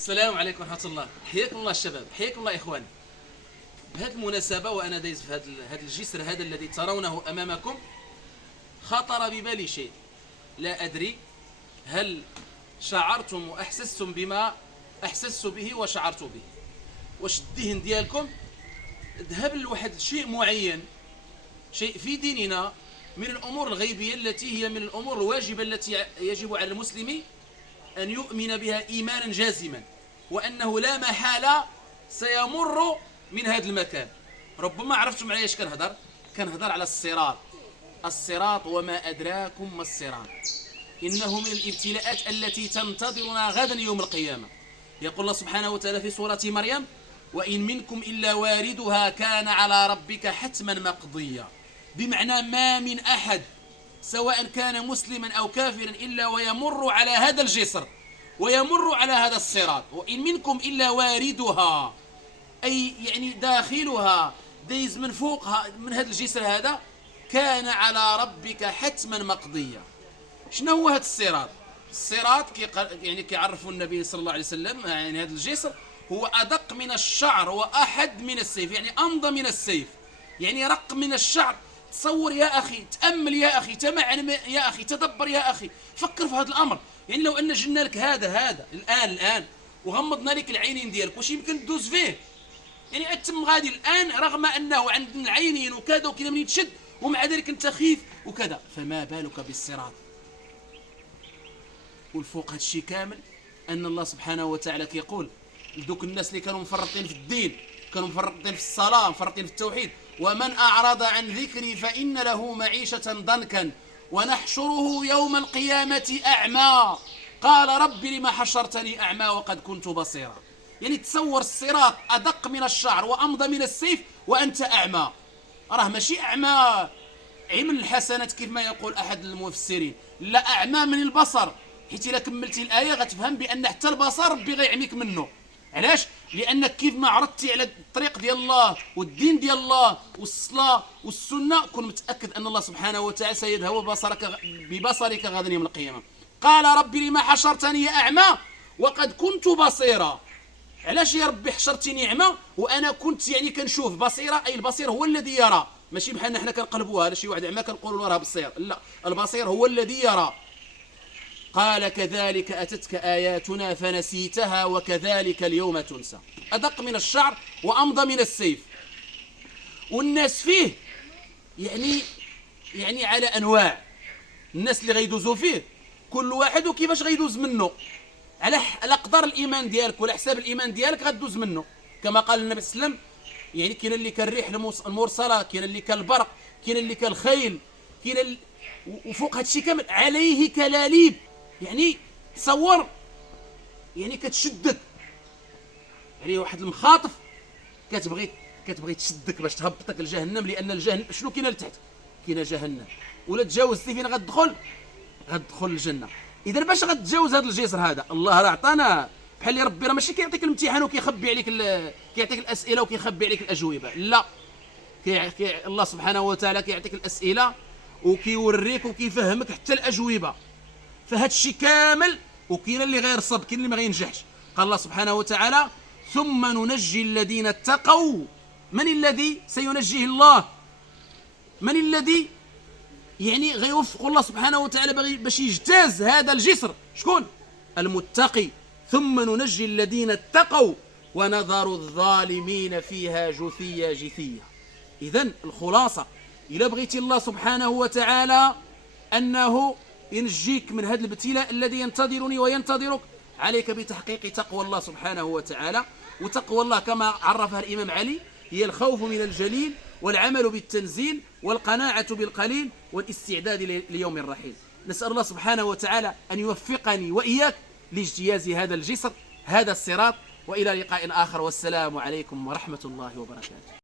السلام عليكم ورحمة الله. حياكم الله الشباب، حياكم الله إخواني. بهذه المناسبة وأنا دايز في هذا الجسر هذا الذي ترونه أمامكم، خطر ببالي شيء لا أدري هل شعرتم وأحسستم بما أحسست به وشعرت به. واش الذهن ديالكم ذهب لواحد شيء معين، شيء في ديننا من الأمور الغيبية التي هي من الأمور الواجبة التي يجب على المسلم أن يؤمن بها إيمانا جازما، وأنه لا محالة سيمر من هذا المكان. ربما عرفتم على ايش كنهضر على الصراط وما أدراكم ما الصراط. إنه من الابتلاءات التي تنتظرنا غدا يوم القيامة. يقول الله سبحانه وتعالى في سورة مريم: وإن منكم إلا واردها كان على ربك حتما مقضيا. بمعنى ما من أحد سواء كان مسلما أو كافرا إلا ويمر على هذا الجسر ويمر على هذا الصراط. وإن منكم إلا واردها، أي يعني داخلها، دايز من فوقها، من هذا الجسر هذا، كان على ربك حتما مقضيا. شنو هو هذا الصراط؟ الصراط يعني كيعرفوا النبي صلى الله عليه وسلم، يعني هذا الجسر هو أدق من الشعر وأحد من السيف، يعني أمضى من السيف، يعني رق من الشعر. تصور يا أخي، تأمل يا أخي، تمعن يا أخي، تدبر يا أخي، فكر في هذا الأمر. يعني لو أن جبنا لك هذا الآن وغمضنا لك العينين ديالك، واش يمكن تدوز فيه؟ يعني أتم غادي الآن رغم أنه عندنا العينين وكذا وكذا من يتشد، ومع ذلك أنت خيف وكذا، فما بالك بالصراط؟ والفوق هذا الشيء كامل أن الله سبحانه وتعالى كيقول لذوك الناس اللي كانوا مفرطين في الدين، كانوا مفرطين في الصلاة، مفرطين في التوحيد: ومن أعرض عن ذكري فإن له معيشة ضنكا ونحشره يوم القيامة أعمى قال رب لما حشرتني أعمى وقد كنت بصيرا. يعني تصور الصراط أدق من الشعر وأمضى من السيف وأنت أعمى. راه ماشي أعمى عمل الحسنات كيف ما يقول أحد المفسرين، لا، أعمى من البصر، حيت إلا كملتي الآية غتفهم بأن حتى البصر ربي غيعميك منه. علاش؟ لأنك كيف ما عرضتي على الطريق ديال الله والدين ديال الله والصلاة والسنة، كن متأكد أن الله سبحانه وتعالى سيذهب ببصرك غدا يوم القيامة. قال ربي لما حشرتني أعمى وقد كنت بصيرا. علاش يا ربي حشرتني أعمى وأنا كنت يعني كنشوف؟ بصيرة أي البصير هو الذي يرى، ماشي بحالنا حنا كنقلبوها على شي واحد أعمى كنقولوا راه بصير، لا، البصير هو الذي يرى. قال كذلك أتتك آياتنا فنسيتها وكذلك اليوم تنسى. أدق من الشعر وأمضى من السيف، والناس فيه يعني على أنواع. الناس اللي غيدوزوا فيه كل واحد وكيفاش غيدوز منه، على قدر الإيمان ديالك وعلى حساب الإيمان ديالك غدوز منه. كما قال النبي صلى الله عليه وسلم: يعني كاين اللي كالريح المرسلة، كاين اللي كالبرق، كاين اللي كالخيل، وفوق هذا الشيء كامل عليه كلاليب. يعني تصور، يعني كتشدك، يعني واحد المخاطف كتبغي تشدك باش تهبطك لجهنم، لان الجهنم شنو كاين لتحت؟ كاين جهنم، ولا تجاوزتي فين غتدخل الجنه. اذا باش غتجاوز هذا الجسر هذا، الله راه عطانا بحال اللي ربي راه ماشي كيعطيك الامتحان وكيخبي عليك كيعطيك الاسئله وكيخبي عليك الاجوبه، لا، الله سبحانه وتعالى كيعطيك الاسئله وكيوريك وكيفهمك حتى الاجوبه. فهاد الشيء كامل، وكاين اللي غيرصد، كاين اللي ما غينجحش. قال الله سبحانه وتعالى: ثم ننجي الذين اتقوا. من الذي سينجيه الله؟ من الذي يعني غيوفق الله سبحانه وتعالى باش يجتاز هذا الجسر؟ شكون؟ المتقي. ثم ننجي الذين اتقوا ونذر الظالمين فيها جثية. إذن الخلاصة، إذا بغيتي الله سبحانه وتعالى أنه ينجيك من هذا الابتلاء الذي ينتظرني وينتظرك، عليك بتحقيق تقوى الله سبحانه وتعالى. وتقوى الله كما عرفها الإمام علي هي الخوف من الجليل والعمل بالتنزيل والقناعة بالقليل والاستعداد ليوم الرحيل. نسأل الله سبحانه وتعالى أن يوفقني وإياك لاجتياز هذا الجسر، هذا الصراط. وإلى لقاء آخر، والسلام عليكم ورحمة الله وبركاته.